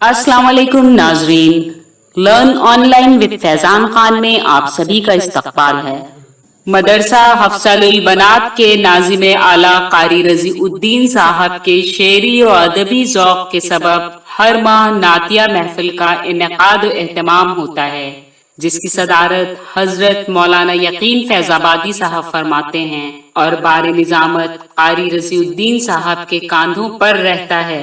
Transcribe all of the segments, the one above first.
अस्सलाम वालेकुम नाजरीन, learn online with Faizan Khan में आप सभी का इस्तकबाल है। मदरसा हफ्सालुल बनात के नाजिम आला कारी रजी उद्दीन साहब के शेरी और अदबी ज़ौक़ के सबब हर माह नातिया महफिल का इनेकाद व एहतमाम होता है, जिसकी सदारत हजरत मौलाना यकीन फैजाबादी साहब फरमाते हैं और बार निजामत कारी रजी उद्दीन साहब के कांधों पर रहता है।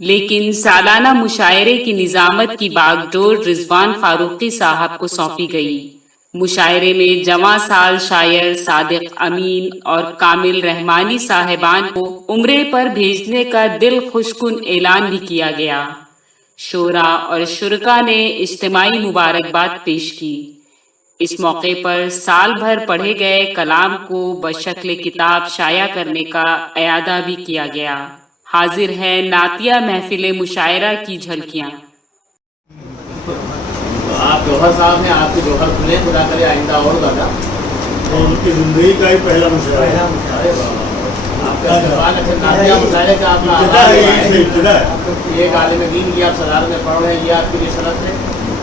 लेकिन सालाना मुशायरे की निजामत की बागडोर रिजवान फारूकी साहब को सौंपी गई। मुशायरे में जवां साल शायर सादिक अमीन और कामिल रहमानी साहिबान को उम्रे पर भेजने का दिल खुशकुन ऐलान भी किया गया। शोरा और शुरका ने इज्तिमाई मुबारकबाद पेश की। इस मौके पर साल भर पढ़े गए कलाम को बशक्ल किताब शाया करने का अयादा भी किया गया। हाजिर है नातिया महफिल मुशायरा की झलकियाँ। आप जौहर साहब हैं, आपके जौहर खुले, खुदा करे आइंदा और ज़्यादा। और उनकी ज़िंदगी का ही पहला मुशायरा। आपका सवाल अच्छा नातिया मुशायरे का आपका इब्तिदा है। एक आलिम दीन की आप सदारत में पढ़ रहे हैं, ये आपके लिए शरफ है।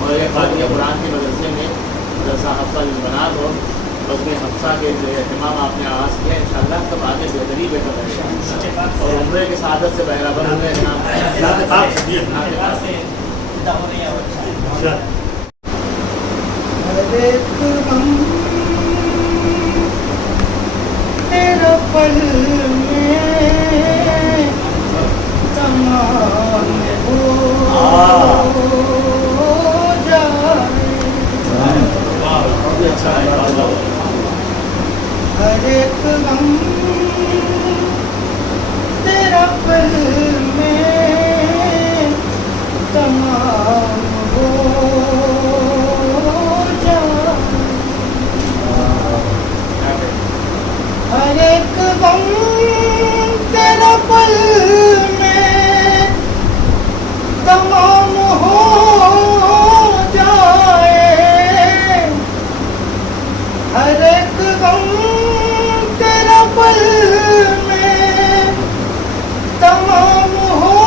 और एक फातिहा कुरान के मदरसे में मदरसा हफ्सालुल बनात और बज़्म हफ्सा के जो एहतमाम आपने आगाज़ किया, इंशाअल्लाह सब आगे बेहतरी बेहतर रहेगा। और उम्रे की सआदत से बराबर हमें तेरा पल में तमाम हो जाए, हर एक गम तेरा पल में तमाम हो जाए, हर एक गम तेरा पल में तमाम हो जाए, हर एक गम तेरा पल में तमाम हो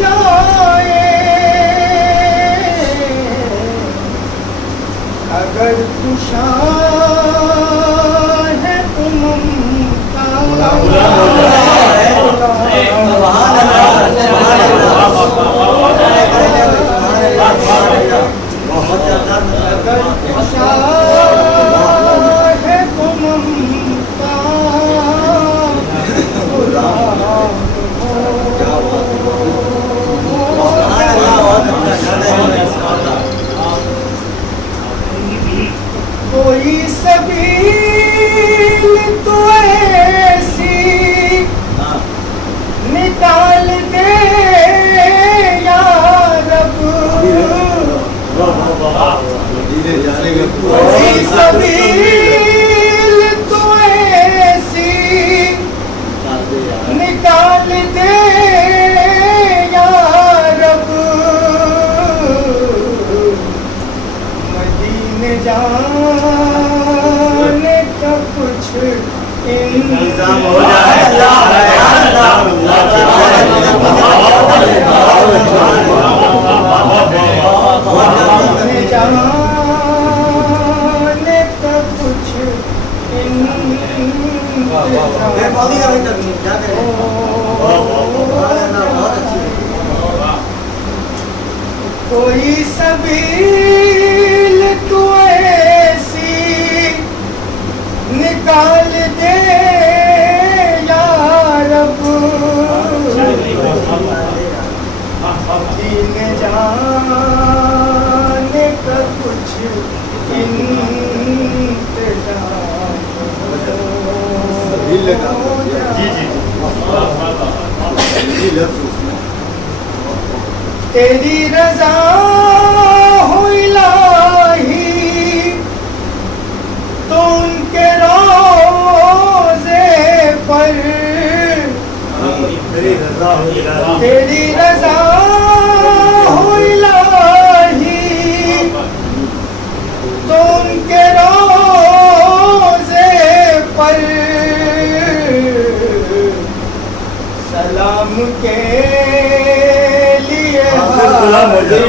जाए, अगर तू शाह है उम्म का कोई सबील तो ऐसी निकाल दे या रब, कोई सबील तो ऐसी निकाल दे या रब, मदीने जाने का कुछ इंतजाम हो जाए, जाने का कुछ कोई सबील तू ऐसी निकाल दे या रब, दीन जाने का कुछ इंतजाम हो जाए, तेरी रज़ा हो इलाही तो उनके रोज़े पर, तेरी रज़ा हो इलाही तो उनके रोज़े पर सलाम के लिए गुलाम हो जाए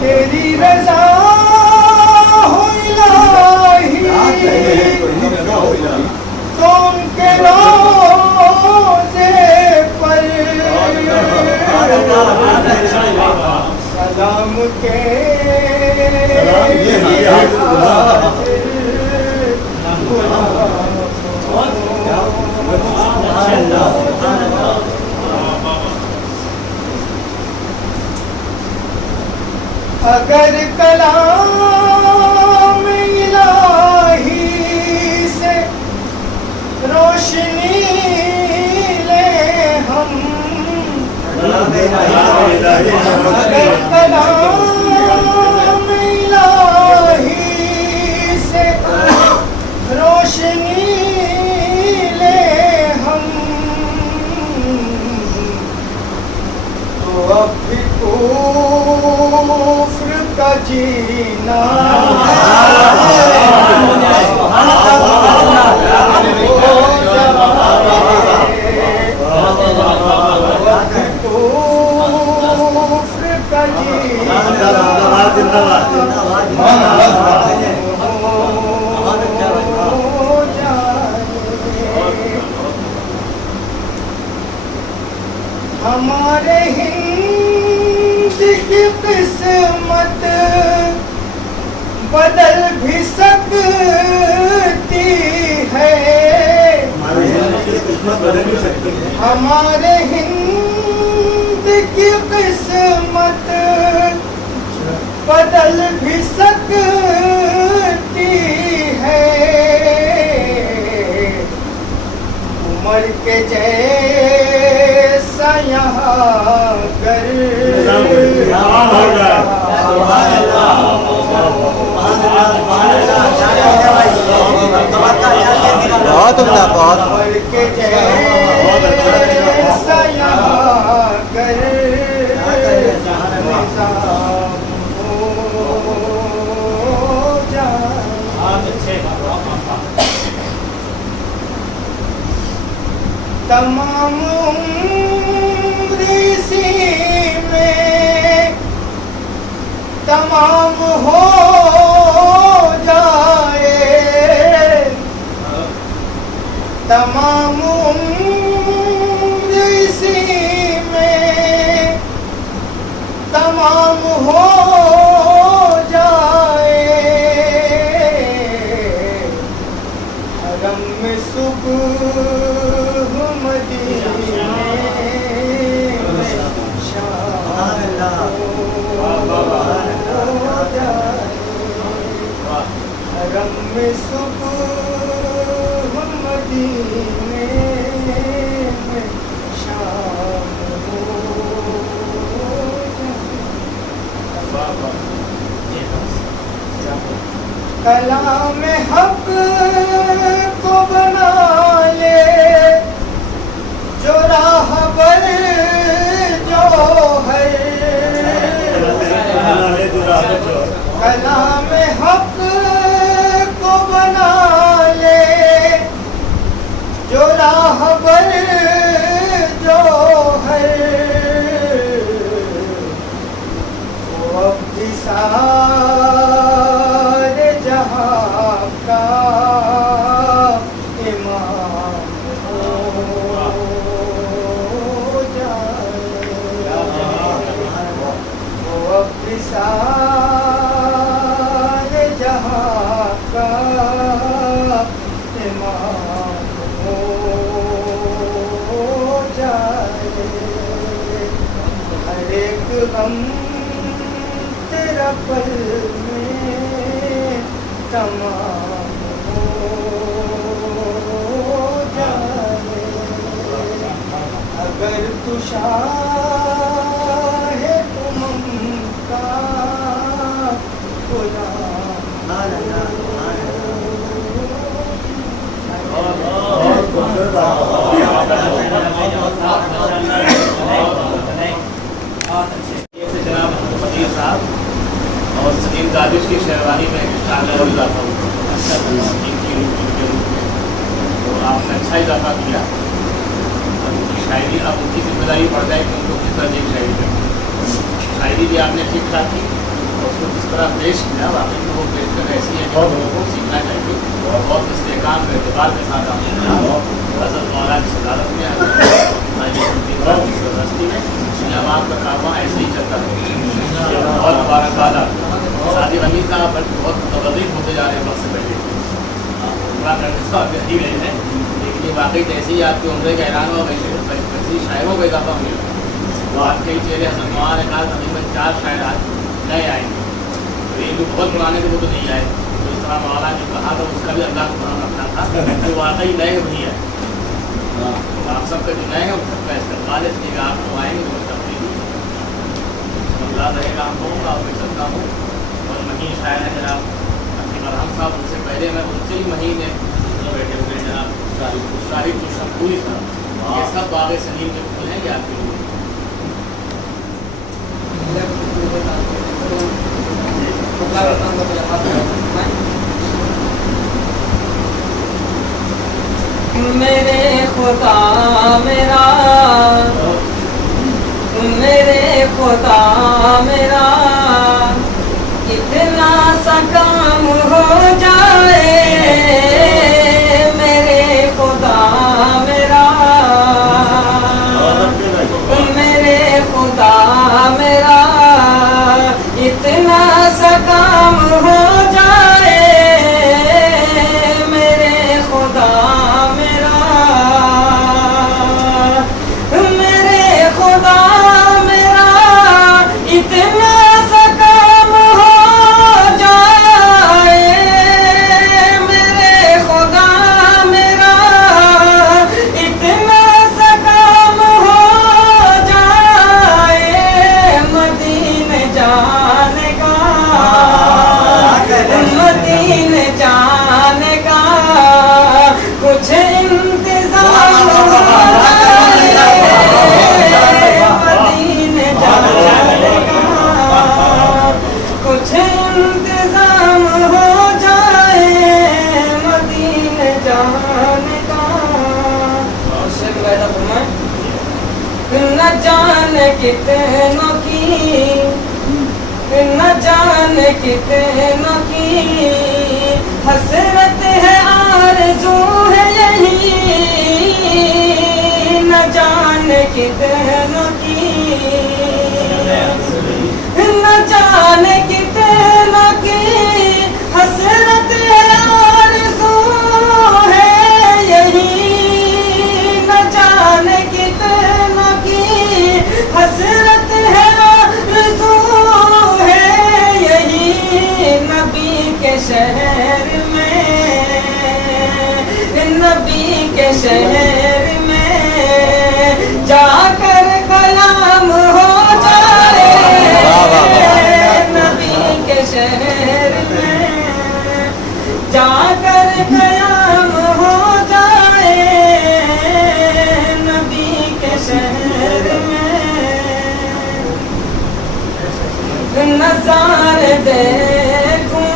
तेरी रजा हो इलाही तो उनके रोज़े पर सलाम के अगर कलाम इलाही से रोशनी ले हम, अगर कलाम इलाही से रोशनी ले हम, तो अब भी कुफ्र का जीना कुफ्र का हमारे हिंद की किस्मत बदल भी सकती है, हमारे हिंद की किस्मत बदल भी सकती है, उमर के जैसा यहाँ कर बहुत उम्दा बहुत उमर के जैसा यहाँ कर तमाम उम्र इसी में तमाम हो जाए, तमाम उम्र इसी में तमाम हो जाए, हरम में सुबह रम में सुबह मदीने में शाम हो कलाम हक को बना ले जो राहबर जो है, कलाम हक को बना ले जो राहबर जो है, वो अब भी सारे जहां का इमाम हो जाए, वो अब भी सारे जहां का इमाम हो जाए, हर एक गम तेरा पल में तमाम हो जाए, अगर तू शाहे तुम का गुलाम इजाफा किया। अब उनकी शायरी, अब उनकी जिम्मेदारी बढ़ जाए कि उनको किस तरह की शायरी करें। शायरी भी आपने ठीक ठाक की और उसको किस तरह पेश किया, वाकई में वो पेश कर ऐसी है कि लोगों को सीखना चाहिए। बहुत इस्तेकाम में एतबार के साथ आपने किया। हज़रत मौला की सदारत में यूनिवर्सिटी में अब आपका कारवां ऐसे ही चलता है। बहुत मुबारकबाद आपको। सादिक अमीन साहब बहुत मुतवज़्ज़िफ़ होते जा रहे हैं वक्त से पहले, उम्र करने से आप ही रहे हैं, लेकिन ये वाकई जैसे ही आपकी उम्र का ऐलान हुआ वैसे ही शायरों का इजाफा मिला। तो आज कई चेहरे हज़रत मौला ने कहा तकरीबन 4 शायर आज नए आएंगे, तो ये जो बहुत पुराने थे वो तो नहीं आए। तो इस तरह मौला ने कहा तो उसका भी अल्लाह को नाम रखना था, तो वाकई नए वही है। तो आप सबका जो नए हैं उन सबका इस्तेमाल है, इसलिए आप लोग आएंगे तो समझदार रहेगा आप लोगों का। और मैं चलता हूँ और महीन शायर है जनाब अकीम अरहम साहब, उनसे पहले मैं उनसे ही महीन है बैठे हुए जनाब शाहिद शमपूरी साहब। ये सब बाग सलीम के फूल हैं कि आपके लिए मेरे खुदा मेरा, मेरे खुदा मेरा, इतना सा काम हो जाए मेरे खुदा मेरा, मेरे खुदा मेरा, इतना सा काम हो जाए मेरे खुदा मेरा, मेरे खुदा मेरा, इतना सा काम हो जाए मेरे खुदा मेरा, इतना सा काम हो जाए मदीने जाने का, मदीने जाने का कुछ इंतजाम हो जाए मदीने जाने का, कुछ इंतजाम हो जाए मदीने जाने का। न जाने कितनों की, न जाने कितनों की हसरत है, आरज़ू है यही, न जाने कितनों की, न जाने कितनों की हसरत है, आरज़ू है यही, न जाने कितनों की हसरत है, आरज़ू है यही, नबी के शहर में, नबी के शहर में जाकर कलाम हो जाए नबी के शहर में जाकर कलाम हो जाए नबी के शहर में। नज़ारे देखूं,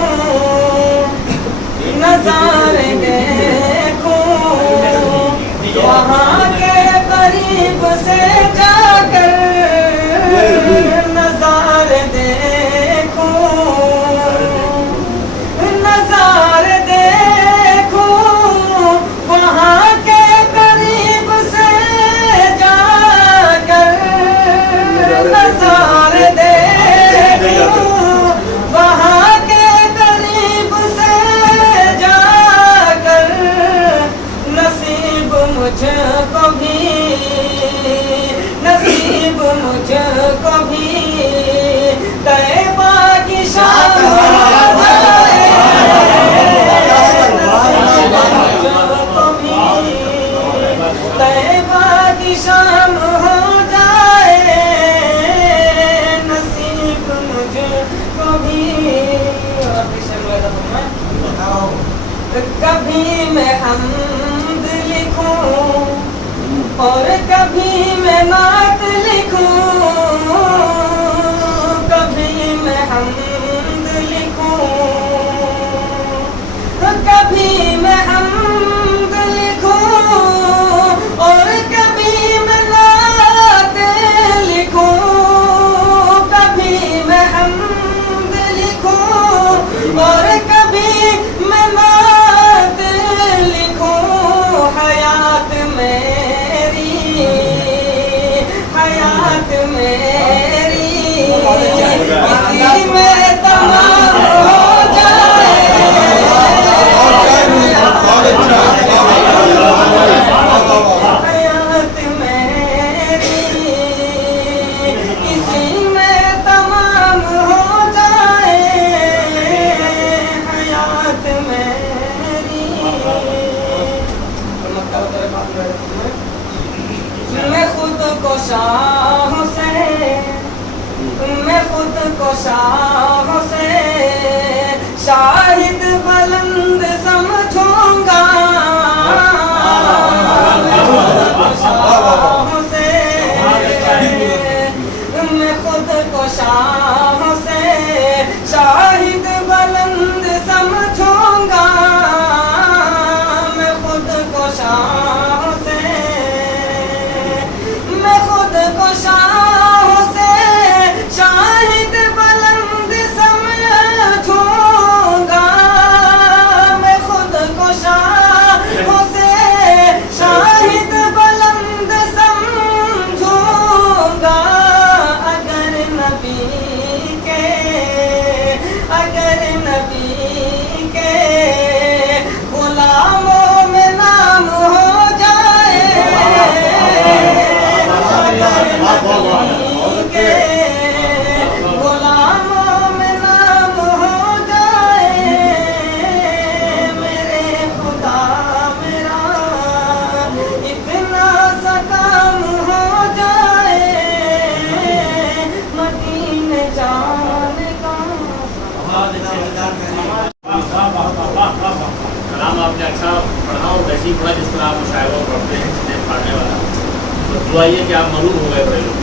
नज़ारे देखूं वहाँ के करीब से जाकर, नज़ारे देखूं, नज़ारे देखूं वहाँ के करीब से जाकर, नज़ारे देखूं वहाँ के करीब से जाकर, नसीब मुझको भी, नसीब मुझको भी तैबा की शाम हो जाए, नसीब मुझको भी तैबा की शाम हो जाए, नसीब मुझको भी। कभी मैं हम्द लिखूं और कभी मैं नात लिखूं, कभी मैं हम्द लिखूं, कभी मैं हम्द लिखूं شاہوں سے میں خود کو شاہوں سے شاہد بلند سمجھوں گا شاہوں سے میں خود کو شاہوں سے شاہد بلند سمجھوں گا میں خود کو شاہوں سے میں خود کو شاہوں سے شاہد بلند سمجھوں گا میں خود کو شاہوں سے شاہد بلند سمجھوں گا اگر نبی کے غلاموں میں نام ہو جائے کے غلاموں میں نام ہو جائے میرے خدا میرا اتنا سا کام ہو جائے مدینے جانے کا کلام آپ نے اچھا پڑھا اور ویسے ہی پڑھا جس طرح آپ مشاعرہ پڑھتے ہیں جتنے پڑھنے والا تو دعا یہ کہ آپ معلوم ہو گئے بڑے لوگ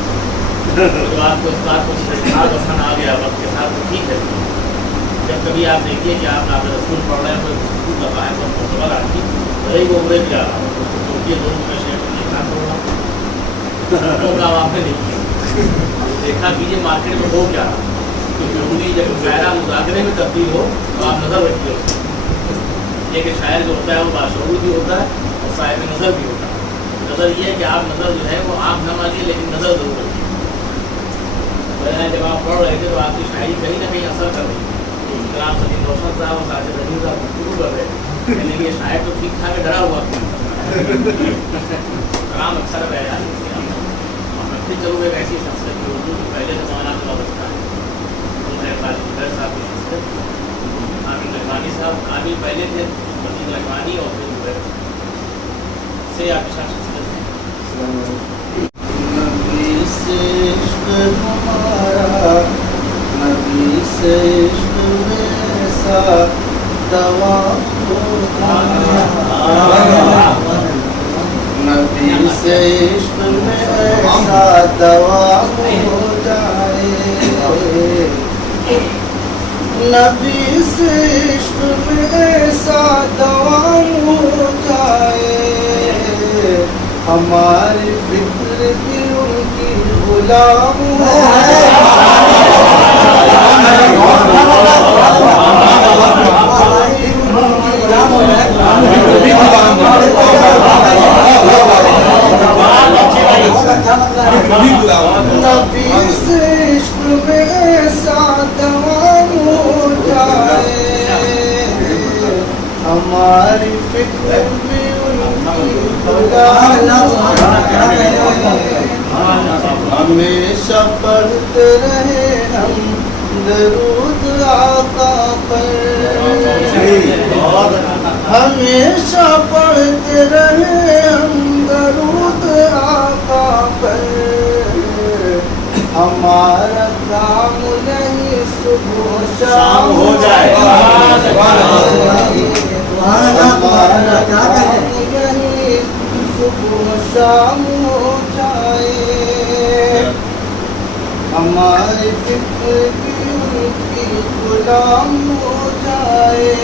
تو آپ کو اس بات کو اشتہار کا فن آ گیا وقت کے ساتھ تو ٹھیک ہے جب کبھی آپ دیکھیے کہ آپ نام رسول پڑھ رہے ہیں کوئی گفتگو کر رہا ہے تو معتبر آدمی بھلے ہی وہ عمرے بھی آ رہا ہو تو ترکی دونوں کا شہر میں دیکھنا پڑ رہا وہ کام آپ نے دیکھیے دیکھا کیجیے مارکیٹ میں ہو کیا رہا ضروری جب مشاعرہ مذاکرے میں تبدیل ہو تو آپ نظر رکھیے اس یہ کہ شاعر جو ہوتا ہے وہ باشعور بھی ہوتا ہے اور صاحب نظر بھی ہوتا ہے نظر یہ ہے کہ آپ نظر جو ہے وہ آپ نہ مانیے لیکن نظر ضرور رکھیے جب آپ پڑھ رہے تھے تو آپ کی شاعری کہیں نہ کہیں اثر کر رہی تھی کلام سلیم روشن صاحب اور ساجد رحیم صاحب گفتگو کر رہے تھے یعنی کہ یہ شاعر تو ٹھیک ٹھاک ڈرا ہوا کلام اچھا لگ رہا ہے پھر چلو ایک ایسی شخصیت کی اردو کی پہلے زمانہ میں وابستہ ہے صاحب کی شخصیت عامر لکھوانی صاحب عامر پہلے تھے وسیم لکھوانی اور پھر زبیر سے آپ کی شخصیت ہے نبی سے عشق ہمارا نبی سے عشق میں ایسا دوا ہوتا نبی سے عشق میں ایسا دوا ہو جائے نبی سے عشق میں ایسا دوا ہو جائے ہماری فکر بھی ان کی غلام ہے نبی سے عشق میں ایسا دوام ہو جائے ہماری فکر بھی ان کی غلام ہمیشہ پڑھتے رہے ہم درود آقا پر ہمیشہ پڑھتے رہے ہم درود آقا پر ہمارا کام نہیں صبح شام ہو جائے ہمارا کام نہیں صبح شام ہو جائے ہماری فکر بھی ان کی غلام ہو جائے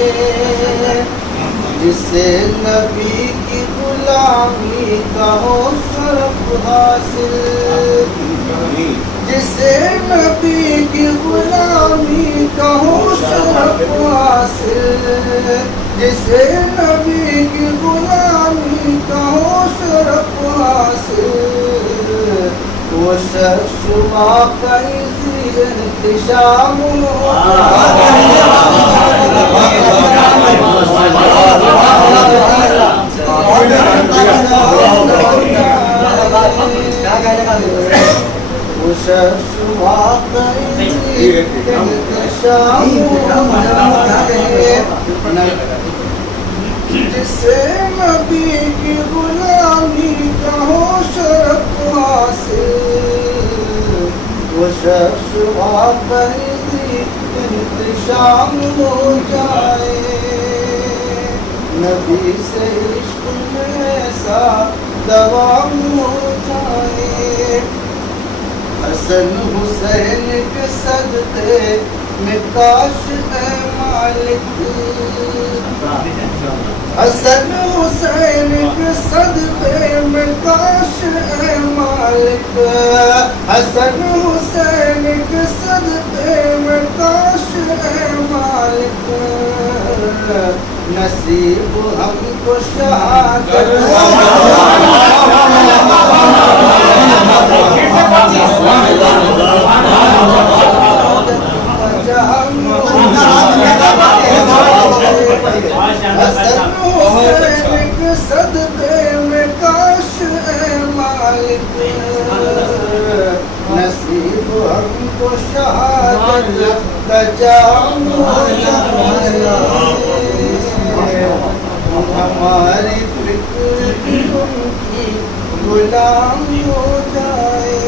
جسے نبی کی غلامی کا ہو شرف حاصل جسے نبی کی غلامی کا ہو شرف حاصل جسے نبی کی غلامی کا ہو شرف حاصل وہ شخص واقعی احتشام وہ شخص واقعی احتشام جسے نبی کی غلامی کا ہو شرف حاصل شخص واقعی انتشام ہو جائے نبی سے عشق میں ایسا دوام ہو جائے حسن حسین کے صدقے میں کاش اے مالک حسن حسین کے صدقے میں کاش اے مالک حسن حسین کے صدقے میں کاش اے مالک نصیب ہم کو شہادت صدقے میں کاش اے مالک نصیب ہم کو شہادت کا جام ہو جائے ہماری فکر بھی ان کی غلام ہو جائے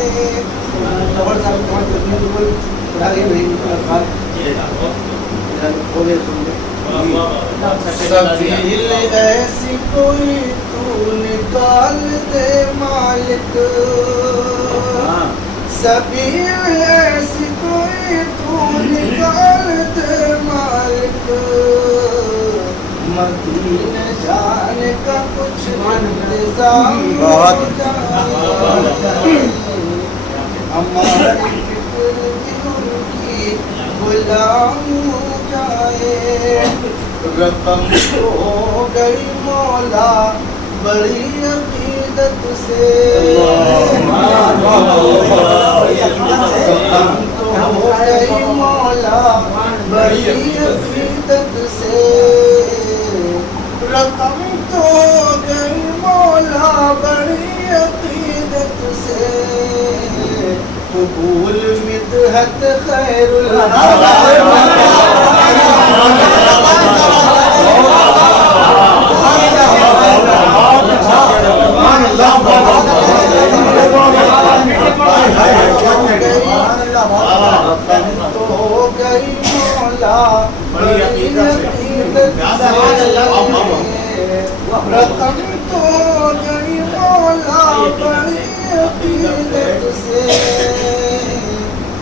سبیل ایسی کوئی تو نکال دے مالک سبیل ایسی کوئی تو نکال دے مالک مدینہ جانے کا کچھ انتظام ہو جائے ہماری فکر بھی ان کی غلام ہو جائے رقم تو ہو گئی مولا بڑی عقیدت سے رقم تو ہو گئی مولا بڑی عقیدت سے رقم تو ہو گئی مولا بڑی عقیدت سے قبول مدحت خیر تو گئی مولا بڑی عقیدت رقم تو گئی مولا بڑی عقیدت سے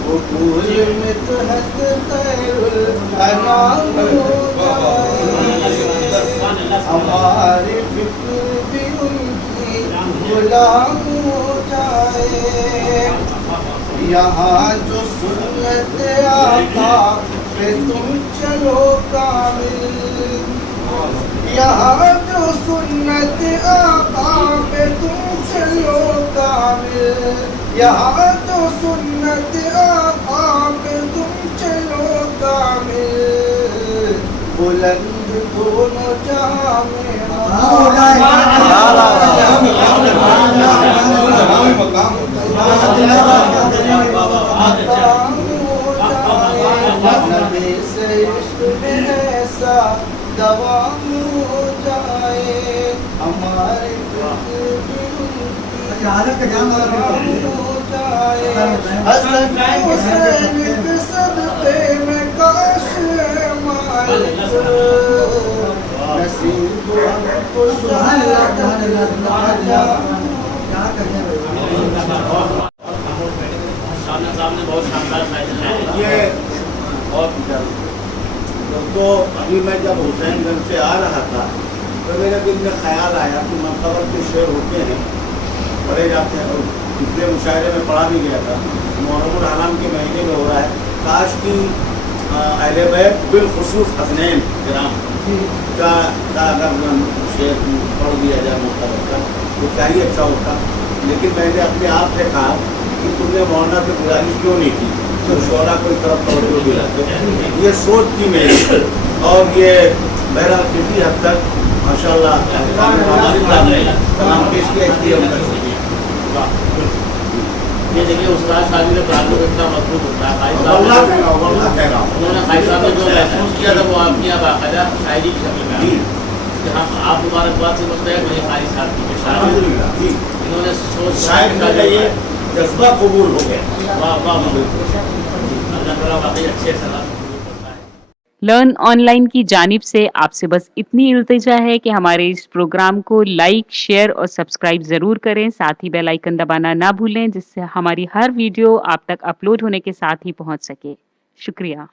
قبول مدحت خیر الانام ہو جائے ہماری فکر بھی ان کی غلام ہو جائے یہاں جو سنت آقا پہ تم چلو کامل یہاں جو سنت آقا پہ تم چلو کامل یہاں جو سنت آقا پہ تم چلو کامل بلند دونوں جہاں میں نبی سے عشق میں ایسا دوام ہو جائے ہماری فکر بھی ان کی غلام ہو جائے حسن حسین کے صدقے میں کاش اے مالک نصیب ہم کو شہادت کا جام سامنے بہت شاندار فیصلہ ہے اور تو ابھی میں جب حسین گنج سے آ رہا تھا تو میرے دل میں خیال آیا کہ منقبر کے شعر ہوتے ہیں پڑھے جاتے ہیں اور پچھلے مشاعرے میں پڑھا بھی گیا تھا محرم الحرام کے مہینے میں ہو رہا ہے کاش کی اہل بیت بالخصوص حسنین کرام کا اگر شعر پڑھ دیا جائے منقبر کا تو کیا ہی اچھا ہوتا لیکن میں نے اپنے آپ سے کہا کہ تم نے مولانا سے گزارش کیوں نہیں کی تو شعرا کو اس طرف توجہ دلاتے یہ سوچ تھی میری اور یہ بہرحال کسی حد تک ماشاء اللہ کلام پیش کیا اس لیے ہم کر سکتے یہ دیکھیے استاد شادی کا تعلق اتنا مضبوط ہوتا ہے اللہ کہہ رہا ہوں انہوں نے خائی صاحب نے جو محسوس کیا تھا وہ آپ کی باقاعدہ شاعری کی شکل میں کہ ہم آپ مبارکباد سے مستحق نہیں خائی صاحب کی شاعری انہوں نے سوچ شاید یہ जज्बा कबूल हो गया। वाह वाह अल्लाह ताला वाकई अच्छे सलाह करता है। लर्न ऑनलाइन की जानिब से आपसे बस इतनी इल्तिजा है कि हमारे इस प्रोग्राम को लाइक, शेयर और सब्सक्राइब ज़रूर करें। साथ ही बेल आइकन दबाना ना भूलें, जिससे हमारी हर वीडियो आप तक अपलोड होने के साथ ही पहुंच सके। शुक्रिया।